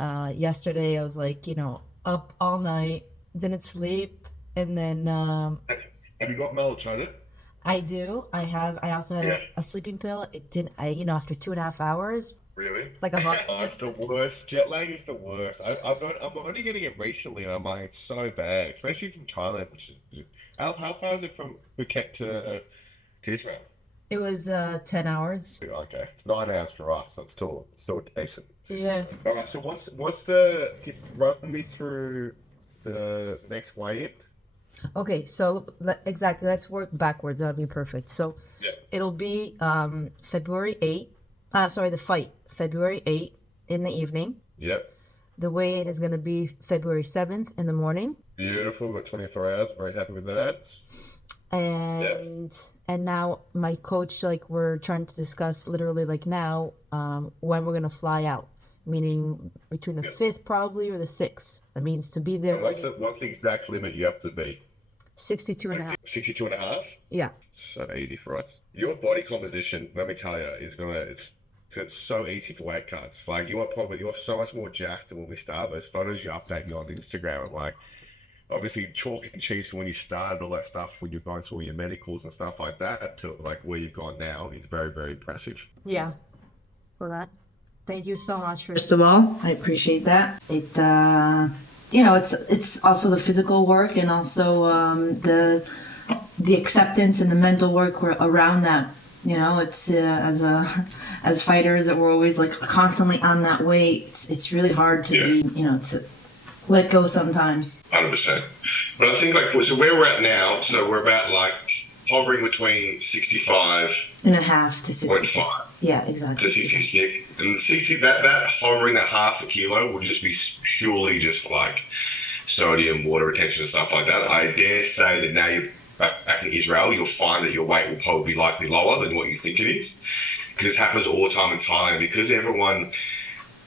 Yesterday I was like, up all night, didn't sleep, and then Have you got melatonin? I do. I also had Yeah. a sleeping pill. It didn't. After 2.5 hours, Really? like I'm on. Oh, it's the worst. Jet lag is the worst. I'm only getting it recently, and I'm like, it's so bad, especially from Thailand. How far is it from Phuket to Israel? It was 10 hours. Okay, it's 9 hours for us, so it's still decent. Yeah. All right, so run me through the next weigh-in? Okay, so exactly. Let's work backwards. That'll be perfect. So Yeah. it'll be February 8th. Sorry, the fight February 8th in the evening. Yep. The weigh-in is going to be February 7th in the morning. Beautiful. Got 24 hours. Very happy with that. Yeah. And now my coach, like, we're trying to discuss literally like now when we're going to fly out, meaning between the Yeah. 5th probably or the 6th. That means to be there And what's the exact limit you have to be? 62 and a half. 62 and a half? Yeah. So easy for us. Your body composition, let me tell you, it's so easy for weight cuts. Like you're so much more jacked than when we started. Those photos you update me on Instagram, and like obviously chalk and cheese from when you started, all that stuff when you're going through all your medicals and stuff like that, to like where you've gone now is very, very impressive. Yeah. Well, thank you so much. First of all, I appreciate that. It's also the physical work and also the acceptance and the mental work around that. It's as fighters that we're always like constantly on that weight. It's really hard to Yeah. be, to let go sometimes. 100%. But I think so where we're at now, so we're about like hovering between 65 And a half to 66. 0.5 Yeah, to exactly. 66. And 60, that hovering that half a kilo will just be purely just like sodium, water retention and stuff like that. I dare say that now you're back in Israel, you'll find that your weight will probably be likely lower than what you think it is. Because this happens all the time in Thailand, because everyone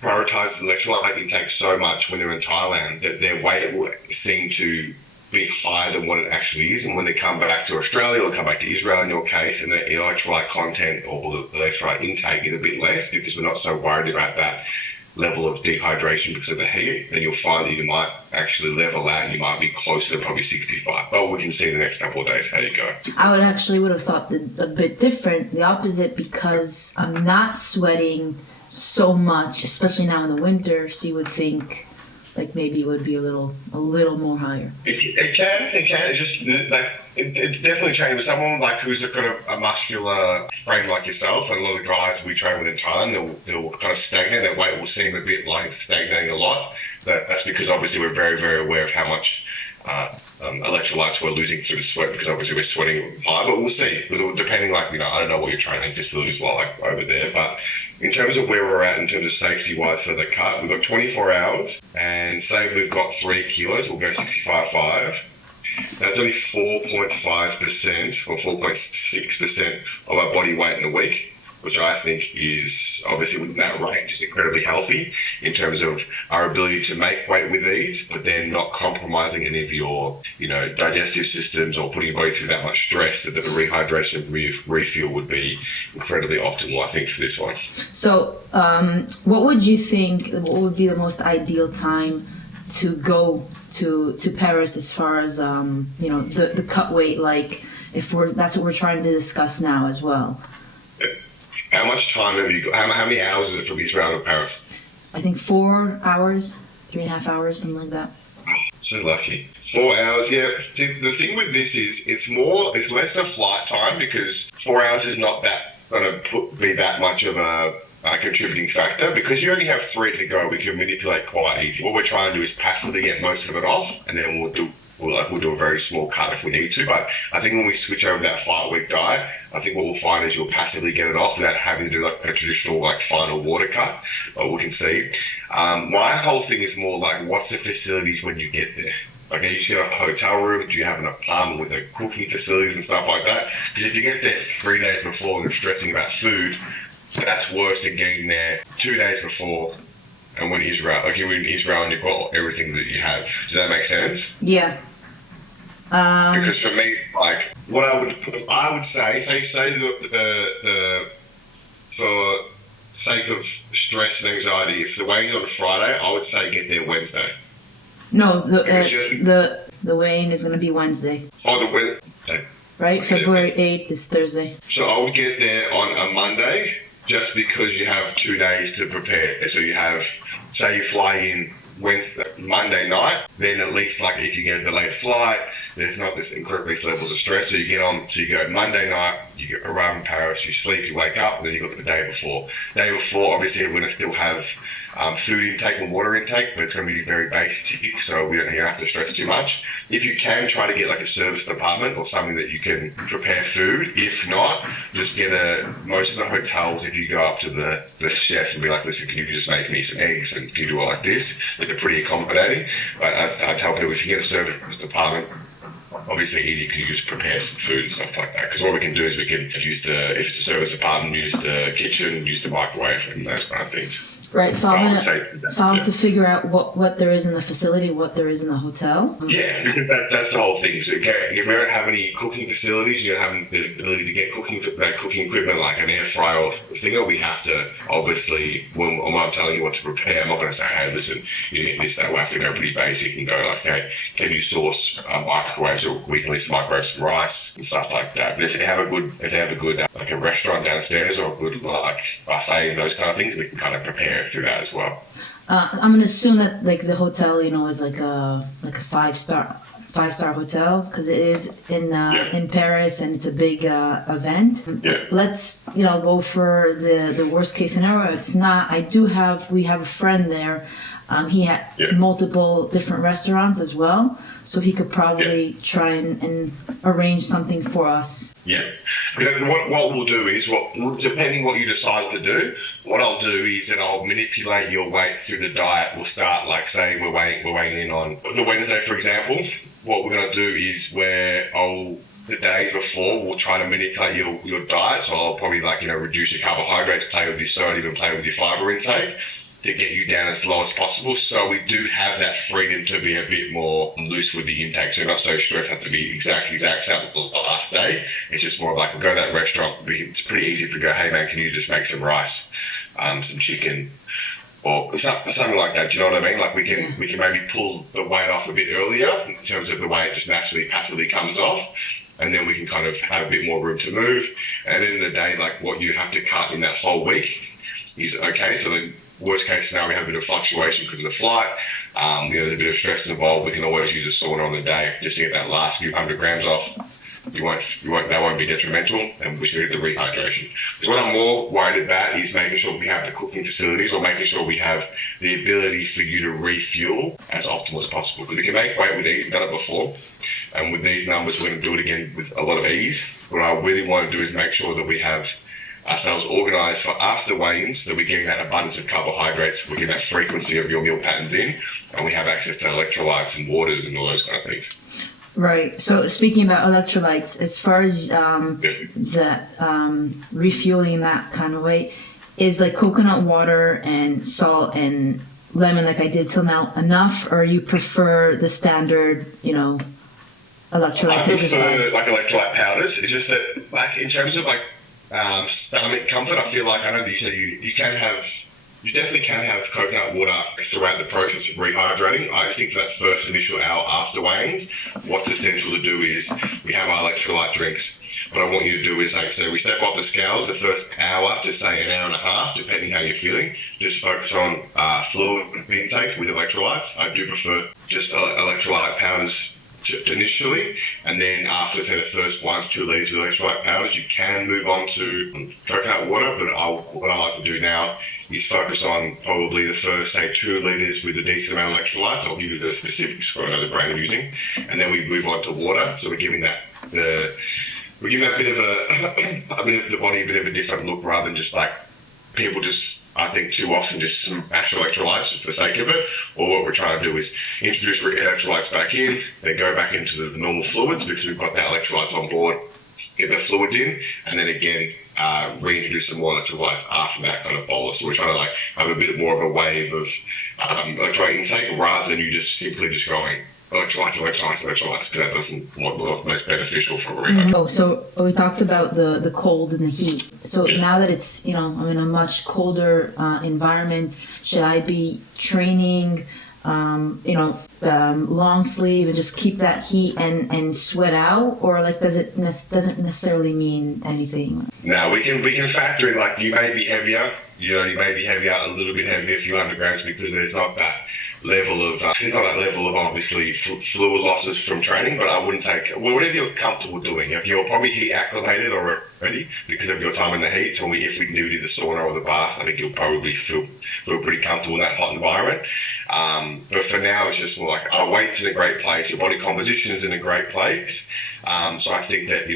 prioritizes electrolyte intake so much when they're in Thailand that their weight will seem to be higher than what it actually is. And when they come back to Australia or come back to Israel in your case, and the electrolyte content or the electrolyte intake is a bit less because we're not so worried about that level of dehydration because of the heat, then you'll find that you might actually level out and you might be closer to probably 65. But we can see in the next couple of days how you go. I would have thought a bit different, the opposite, because I'm not sweating so much, especially now in the winter. So you would think like maybe it would be a little more higher. It can. It's just like it's definitely changed. Someone like who's got a muscular frame like yourself, and a lot of guys we train with in Thailand, they'll kind of stagnate. Their weight will seem a bit like it's stagnating a lot. That's because obviously we're very, very aware of how much electrolytes we're losing through the sweat, because obviously we're sweating high. But we'll see. Depending, like, I don't know what your training facilities are like over there, but in terms of where we're at in terms of safety wise for the cut, we've got 24 hours, and say we've got 3 kilos, we'll go 65.5. That's only 4.5% or 4.6% of our body weight in a week, which I think is obviously within that range is incredibly healthy in terms of our ability to make weight with ease, but then not compromising any of your, digestive systems or putting your body through that much stress that the rehydration and refuel would be incredibly optimal, I think, for this one. So, what would you think? What would be the most ideal time to go to Paris as far as the cut weight? Like, that's what we're trying to discuss now as well. How much time have you got? How many hours is it from Israel to Paris? I think 4 hours, 3.5 hours, something like that. So lucky. 4 hours, yeah. The thing with this is it's less the flight time, because 4 hours is not that going to be that much of a contributing factor. Because you only have 3 to go, we can manipulate quite easy. What we're trying to do is passively get most of it off, and then we'll do a very small cut if we need to. But I think when we switch over that 5-week diet, I think what we'll find is you'll passively get it off without having to do like a traditional like final water cut, we can see. My whole thing is more like, what's the facilities when you get there? Like, are you just get a hotel room? Do you have an apartment with a cooking facilities and stuff like that? Because if you get there 3 days before and you're stressing about food, that's worse than getting there 2 days before. And when you're in Israel and you've got everything that you have. Does that make sense? Yeah. Because for me, it's like what I would say. Say the for sake of stress and anxiety, if the weigh-in's on Friday, I would say get there Wednesday. No, the weigh-in is going to be Wednesday. Oh, the Wednesday. Right? February 8th is Thursday. So I would get there on a Monday just because you have 2 days to prepare. So you have, say you fly in Monday night, then at least like if you get a delayed flight, there's not this increased levels of stress. So you go Monday night, you arrive in Paris, you sleep, you wake up, and then you got the day before. Day before, obviously, we're going to still have food intake and water intake, but it's going to be very basic, so we don't have to stress too much. If you can, try to get like a service department or something that you can prepare food. If not, just get most of the hotels, if you go up to the chef and be like, listen, can you just make me some eggs and can you do it like this? They're pretty accommodating. But as I tell people, if you get a service department, obviously easy because you just prepare some food and stuff like that. Because what we can do is we can use if it's a service department, use the kitchen, use the microwave and those kind of things. Right, so I have to figure out what there is in the facility, what there is in the hotel. Yeah, that's the whole thing. So if we don't have any cooking facilities, you don't have the ability to get cooking equipment like an air fryer or thing, we have to, obviously, when I'm telling you what to prepare, I'm not going to say, hey, listen, you get this, that. We have to go pretty basic and go like, okay, can you source microwaves, or we can list microwave some rice and stuff like that. But if they have a good like a restaurant downstairs or a good like buffet and those kind of things, we can kind of prepare through that as well. I'm gonna assume that like the hotel, is like a 5-star hotel because it is in Paris and it's a big event. Yeah. Let's go for the worst case scenario. It's not. We have a friend there. He has multiple different restaurants as well, so he could probably try and arrange something for us. Yeah. What we'll do is, depending what you decide to do, what I'll do is that I'll manipulate your weight through the diet. We'll start, like, say we're weighing in on the Wednesday, for example. What we're going to do is the days before, we'll try to manipulate your diet. So I'll probably reduce your carbohydrates, play with your sodium and play with your fiber intake to get you down as low as possible. So we do have that freedom to be a bit more loose with the intake. So you're not so stressed have to be exact throughout the last day. It's just more like, we'll go to that restaurant. It's pretty easy to go, hey man, can you just make some rice, some chicken, or something like that. Do you know what I mean? Like we can maybe pull the weight off a bit earlier in terms of the way it just naturally, passively comes off. And then we can kind of have a bit more room to move. And then the day, like what you have to cut in that whole week is okay. So then worst case scenario, we have a bit of fluctuation because of the flight. There's a bit of stress involved. We can always use a sauna on the day just to get that last few 100 grams off. That won't be detrimental, and we should get the rehydration. Because what I'm more worried about is making sure we have the cooking facilities, or making sure we have the ability for you to refuel as optimal as possible. Because we can make weight with ease. We've done it before, and with these numbers, we're going to do it again with a lot of ease. What I really want to do is make sure that we have ourselves organised for after weigh-ins, that we're getting that abundance of carbohydrates, we're getting that frequency of your meal patterns in, and we have access to electrolytes and waters and all those kind of things. Right. So speaking about electrolytes, as far as refueling that kind of way, is like coconut water and salt and lemon, like I did till now, enough, or you prefer the standard, electrolytes? I prefer like electrolyte powders. It's just that, like, in terms of stomach comfort, I feel like, I know that you said you definitely can have coconut water throughout the process of rehydrating. I just think for that first initial hour after weigh-ins, what's essential to do is we have our electrolyte drinks. What I want you to do is, so we step off the scales the first hour to say an hour and a half, depending how you're feeling. Just focus on fluid intake with electrolytes. I do prefer just electrolyte powders initially, and then after, say, the first 1 to 2 litres of electrolyte powders, you can move on to coconut water. But what I like to do now is focus on probably the first, say, 2 litres with a decent amount of electrolytes. I'll give you the specifics for another brand I'm using, and then we move on to water. So we're giving that bit of the body a bit of a different look, rather than just like people just, I think, too often just smash electrolytes for the sake of it. Or what we're trying to do is introduce electrolytes back in, then go back into the normal fluids because we've got that electrolytes on board, get the fluids in, and then again reintroduce some more electrolytes after that kind of bolus. So we're trying to have a bit more of a wave of electrolyte intake, rather than you just simply just going electrolytes, because that doesn't what's most beneficial for rehab. Oh, so we talked about the cold and the heat. So now that it's, I'm in a much colder environment, should I be training, long sleeve and just keep that heat and sweat out? Or like, doesn't necessarily mean anything? Now we can factor in, like, you may be heavier, you may be heavier, a little bit heavier, a few hundred grams, because there's not that level of obviously fluid losses from training. But I wouldn't say, whatever you're comfortable doing. If you're probably heat acclimated already because of your time in the heat, so if we do the sauna or the bath, I think you'll probably feel pretty comfortable in that hot environment. But for now, it's just more like our weight's in a great place, your body composition is in a great place. So I think that,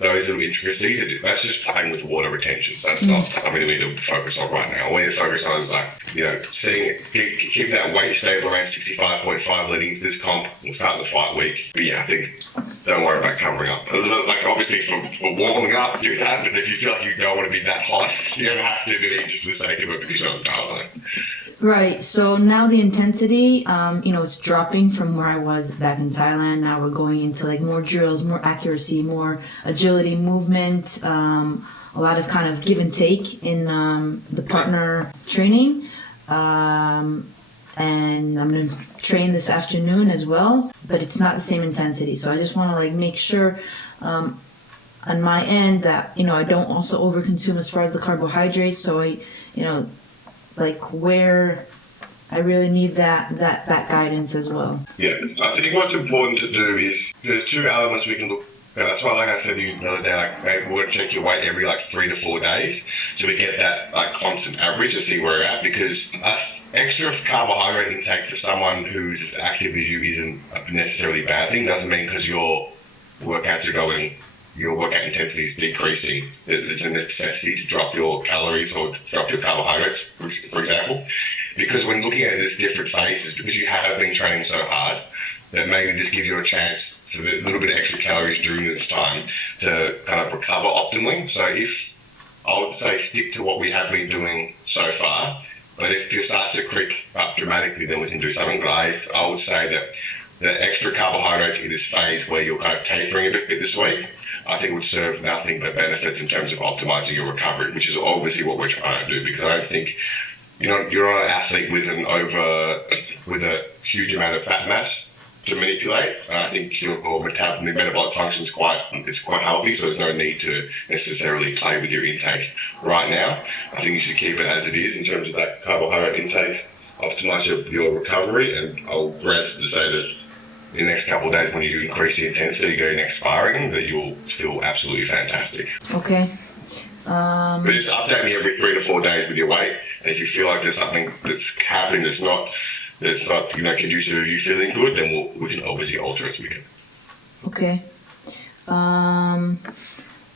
those little intricacies, that's just playing with water retention. That's not something that we need to focus on right now. What we need to focus on is, like, keep that weight stable around 65.5 leading into this comp. We'll start the fight week. But yeah, I think don't worry about covering up. Like, obviously for warming up, do that, but if you feel like you don't want to be that hot, you don't have to do it just for the sake of it because you're not dialing. Right. So now the intensity, it's dropping from where I was back in Thailand. Now we're going into like more drills, more accuracy, more agility, movement, a lot of kind of give and take in the partner training. And I'm going to train this afternoon as well, but it's not the same intensity. So I just want to like make sure on my end that, I don't also overconsume as far as the carbohydrates. So like where I really need that guidance as well. Yeah, I think what's important to do is there's two elements we can look at. That's why, like I said to you the other day, like, maybe we're going to check your weight every 3 to 4 days so we get that constant average to see where we're at, because extra carbohydrate intake for someone who's as active as you isn't necessarily a bad thing. Doesn't mean because your workouts are going, your workout intensity is decreasing, there's a necessity to drop your calories or drop your carbohydrates, for example. Because when looking at this different phases, because you have been training so hard, that maybe this gives you a chance for a little bit of extra calories during this time to kind of recover optimally. So if I would say stick to what we have been doing so far, but if it starts to creep up dramatically, then we can do something. But I would say that the extra carbohydrates in this phase where you're kind of tapering a bit this week, I think would serve nothing but benefits in terms of optimizing your recovery, which is obviously what we're trying to do. Because I don't think, you're not an athlete with a huge amount of fat mass to manipulate. And I think your metabolic function is quite healthy, so there's no need to necessarily play with your intake right now. I think you should keep it as it is in terms of that carbohydrate intake, optimize your recovery, and I'll grant to say that in the next couple of days when you increase the intensity, go next sparring, that you'll feel absolutely fantastic. Okay. But just update me every 3 to 4 days with your weight, and if you feel like there's something that's happening that's not conducive to you feeling good, then we can obviously alter it as we can. Okay.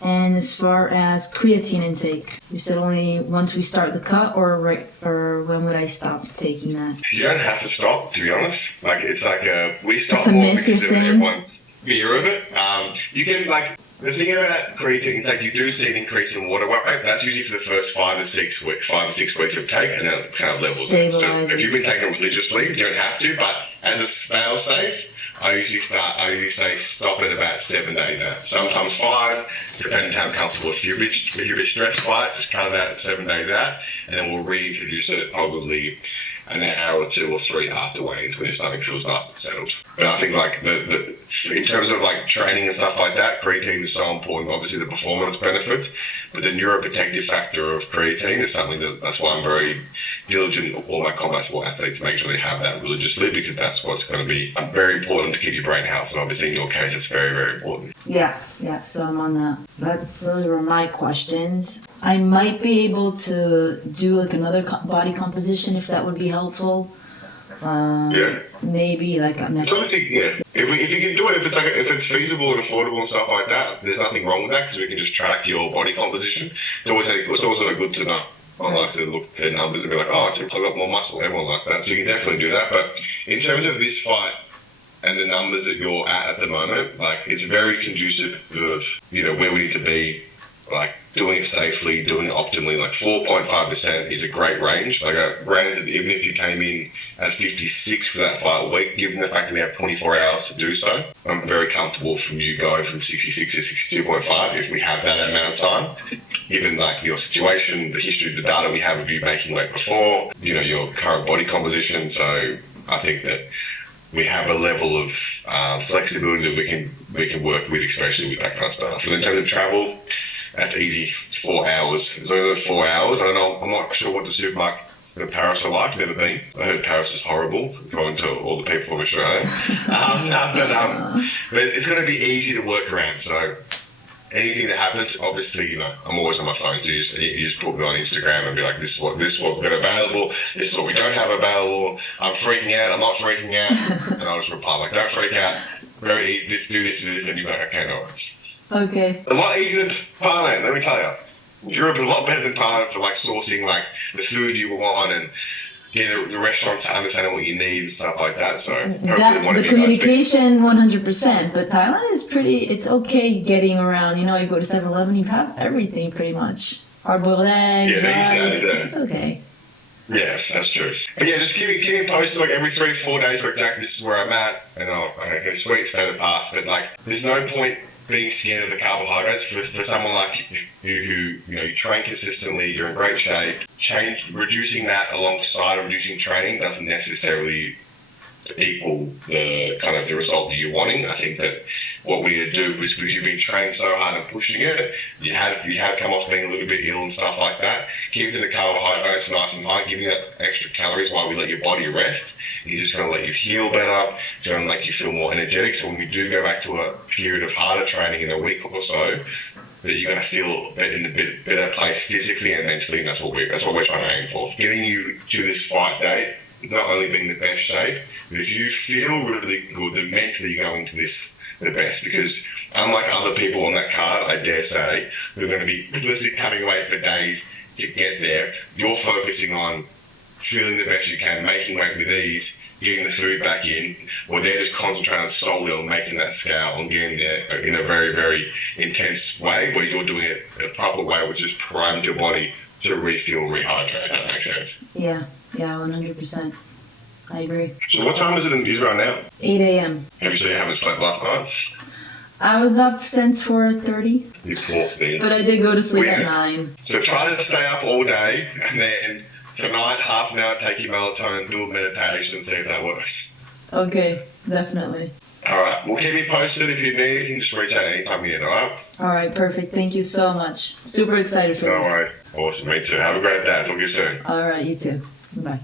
And as far as creatine intake, you said only once we start the cut, or when would I stop taking that? You don't have to stop, to be honest. We stop a more myth, because you're of saying? everyone's fear of it. You can, the thing about creatine intake, you do see an increase in water weight. That's usually for the first 5 to 6 weeks of take, and then it kind of levels out. So if you've been taking it religiously, you don't have to. But as a fail safe, I usually say stop at about 7 days out. Sometimes 5, depending on how comfortable. If you're a bit stressed by it, just cut it out at 7 days out, and then we'll reintroduce it probably an hour or 2 or 3 after weigh-ins when your stomach feels nice and settled. But I think in terms of training and stuff like that, creatine is so important. Obviously the performance benefits, but the neuroprotective factor of creatine is something that's why I'm very diligent with all my combat sport athletes to make sure they have that religiously, because that's what's going to be very important to keep your brain healthy. And obviously in your case, it's very, very important. Yeah, so I'm on that. Those were my questions. I might be able to do another body composition if that would be helpful. Yeah. Maybe I'm not. Obviously, yeah. If you can do it, if it's feasible and affordable and stuff like that, there's nothing wrong with that, because we can just track your body composition. It's also good to know. I like to look at the numbers and be like, oh, actually, I've got more muscle. Everyone like that, so you can definitely do that. But in terms of this fight and the numbers that you're at the moment, it's very conducive of where we need to be doing it safely, doing it optimally. Like 4.5% is a great range. Like, granted, even if you came in at 56 for that fight week, given the fact that we have 24 hours to do so, I'm very comfortable from you going from 66 to 62.5 if we have that amount of time. Given like your situation, the history, the data we have of you making weight before, you know, your current body composition. So I think that we have a level of flexibility that we can work with, especially with that kind of stuff. And in terms of travel, that's easy. It's 4 hours. As long as it's 4 hours, I don't know. I'm not sure what the supermarket in Paris are like. Never been. I heard Paris is horrible, according to all the people from Australia. But it's going to be easy to work around. So anything that happens, obviously, you know, I'm always on my phone. So you just put me on Instagram and be like, this is what we've got available. This is what we don't have available. I'm freaking out. I'm not freaking out. And I'll just reply like, don't freak out. Very easy. Let's do this. And you're like, okay, no worries. Okay. A lot easier than Thailand, let me tell you. Europe is a lot better than Thailand for like sourcing like the food you want and getting the restaurants to understand what you need and stuff like that. So The communication 100%, but Thailand is it's okay getting around. You know, you go to 7-Eleven, you have everything pretty much. Hard-boiled eggs, it's okay. Yeah, that's true. But yeah, just keep me posted like every 3 to 4 days where exactly this is where I'm at. And okay, sweet, stay the path. But like, there's no point being scared of the carbohydrates for someone like you who, you know, you train consistently, you're in great shape. Reducing that alongside of reducing training doesn't necessarily equal the kind of the result that you're wanting. I think that what we need to do is, because you've been training so hard and pushing it, you have come off being a little bit ill and stuff like that. Keeping the carbohydrates nice and high, giving that extra calories while we let your body rest. It's just going to let you heal better. It's going to make you feel more energetic. So when we do go back to a period of harder training in a week or so, that you're going to feel in a bit better place physically and mentally. And that's what we're trying to aim for. Getting you to this fight day, not only being the best shape, but if you feel really good, then mentally you're going to this the best. Because unlike other people on that card, I dare say, who are going to be literally cutting weight for days to get there, you're focusing on feeling the best you can, making weight with ease, getting the food back in, or they're just concentrating solely on making that scale and getting there in a very, very intense way, where you're doing it a proper way, which is primed your body to refuel and rehydrate. If that makes sense. Yeah, 100%. I agree. So what time is it in Israel now? 8 a.m. You haven't slept last night? I was up since 4:30. You poor thing. But I did go to sleep at 9. So try to stay up all day, and then tonight, half an hour, take your melatonin, do a meditation, and see if that works. Okay, definitely. All right, we'll keep you posted. If you need anything, just reach out anytime you need, all right? All right, perfect. Thank you so much. Super excited for this. No worries. Awesome, me too. Have a great day. Talk to you soon. All right, you too. Bye.